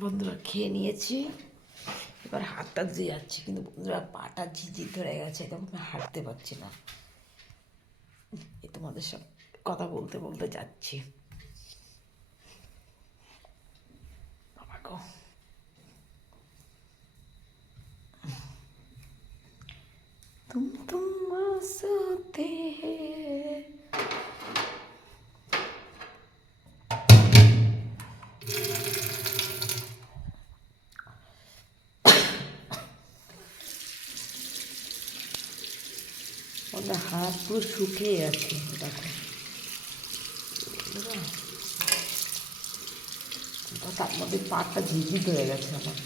বন্ধুরা খেয়ে নিয়েছি এবার হাতটা ধুয়ে যাচ্ছি কিন্তু বন্ধুরা পাটা ঝিঝি ধরে গেছে তখন আমি হাঁটতে পারছি না এই তোমাদের সব কথা বলতে বলতে যাচ্ছি বাবা গো तुम तुम आसते हैं ওটা হাত পুরো শুকিয়ে আছে দেখো। তার মধ্যে পাটটা ঝিঝি ধরে গেছে আমার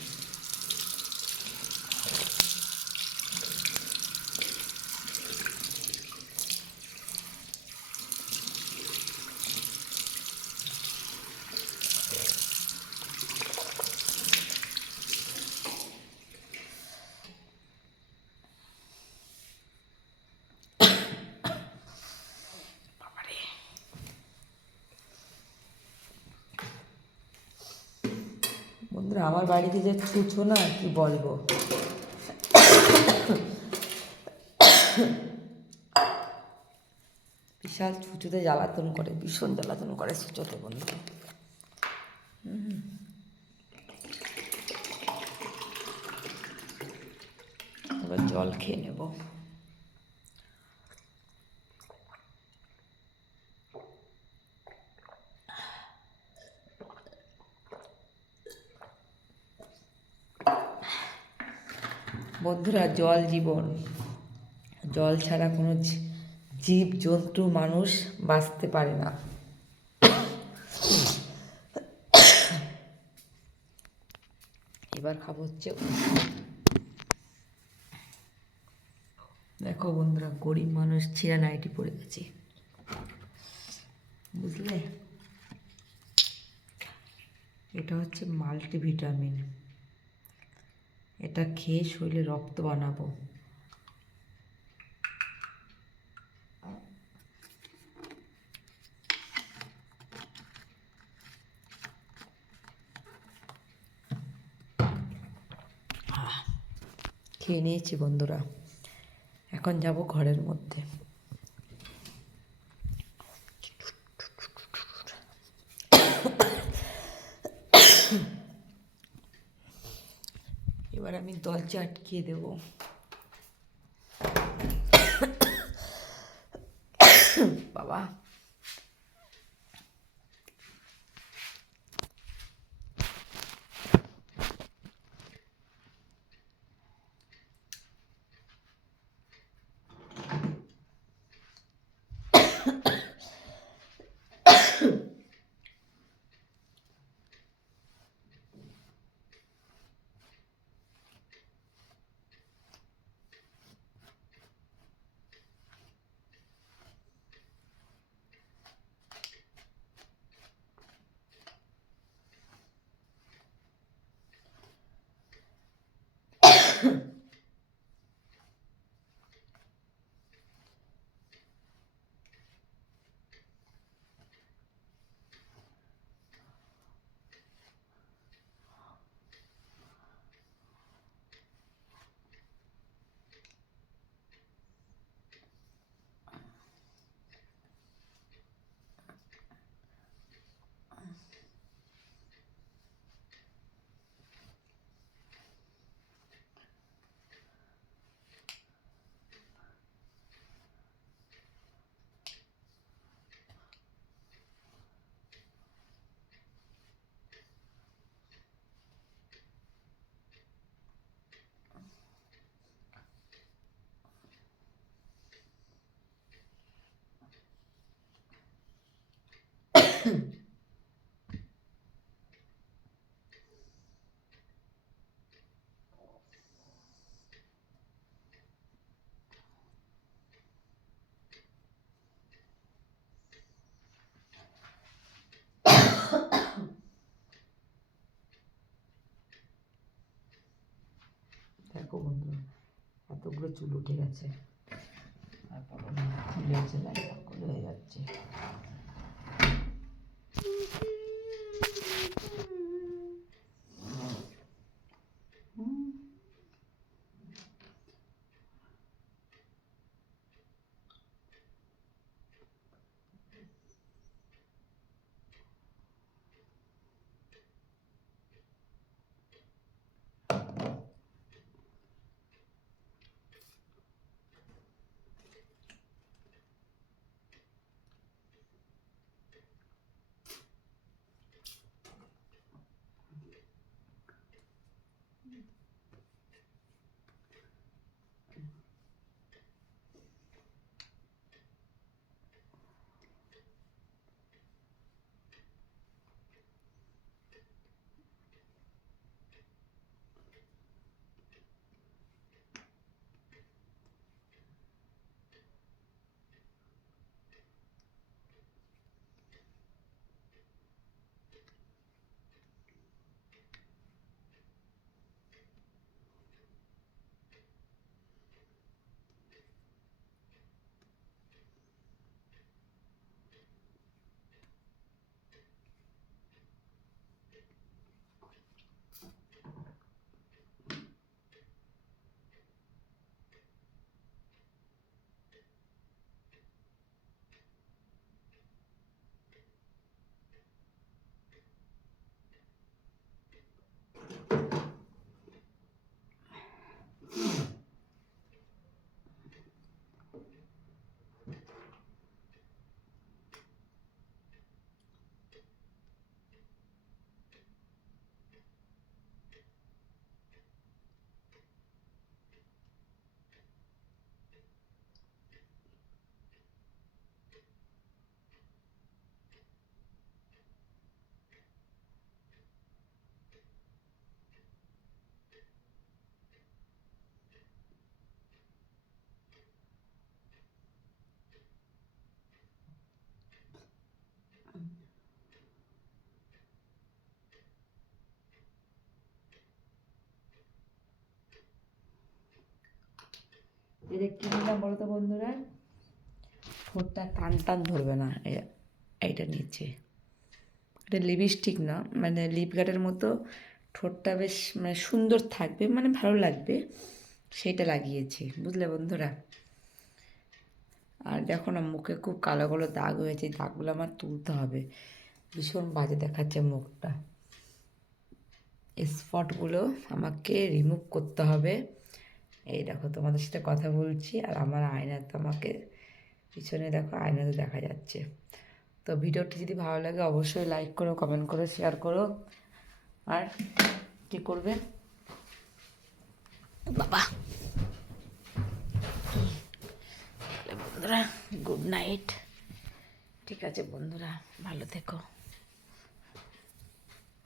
আমার বাড়িতে যে ছুঁচো না, কি বলব? বিশাল ছুঁচোতে জ্বালাতন করে, ভীষণ জ্বালাতন করে ছুঁচোতে বন্ধুরা এবার জল খেয়ে নেব। বন্ধুরা, জল জীবন। জল ছাড়া কোনো জীব জন্তু মানুষ বাঁচতে পারে না। এবার খাব হচ্ছে দেখো বন্ধুরা, গরিব মানুষ ছিঁড়া নাইটি পড়ে গেছে। বুঝলে? এটা হচ্ছে মাল্টিভিটামিন। এটা খেয়ে শরীরে রক্ত বানাবো। খেয়ে নিয়েছি বন্ধুরা। এখন যাব ঘরের মধ্যে। এবার আমি দরজা আটকিয়ে দেব বাবা দেখো বন্ধুরা এতগুলো চুল উঠে গেছে। আর বাবা খুলে হয়ে এটা কী নিলাম বলো তো বন্ধুরা। ঠোঁটটা টান টান ধরবে না এইটা নিচে। এটা লিপস্টিক না মানে লিপ গার্ডের মতো ঠোঁটটা বেশ মানে সুন্দর থাকবে মানে ভালো লাগবে। সেটা লাগিয়েছি, বুঝলে বন্ধুরা? আর দেখো না, মুখে খুব কালো কালো দাগ হয়েছে দাগগুলো আমার তুলতে হবে। ভীষণ বাজে দেখাচ্ছে মুখটা। স্পটগুলো আমাকে রিমুভ করতে হবে। এই দেখো তোমাদের সাথে কথা বলছি আর আমার আয়নাতে আমাকে পিছনে দেখো আয়নাতে দেখা যাচ্ছে। তো ভিডিওটি যদি ভালো লাগে অবশ্যই লাইক করো কমেন্ট করো শেয়ার করো। আর কী করবে? বাবা। বন্ধুরা গুড নাইট ঠিক আছে বন্ধুরা, ভালো থেকো।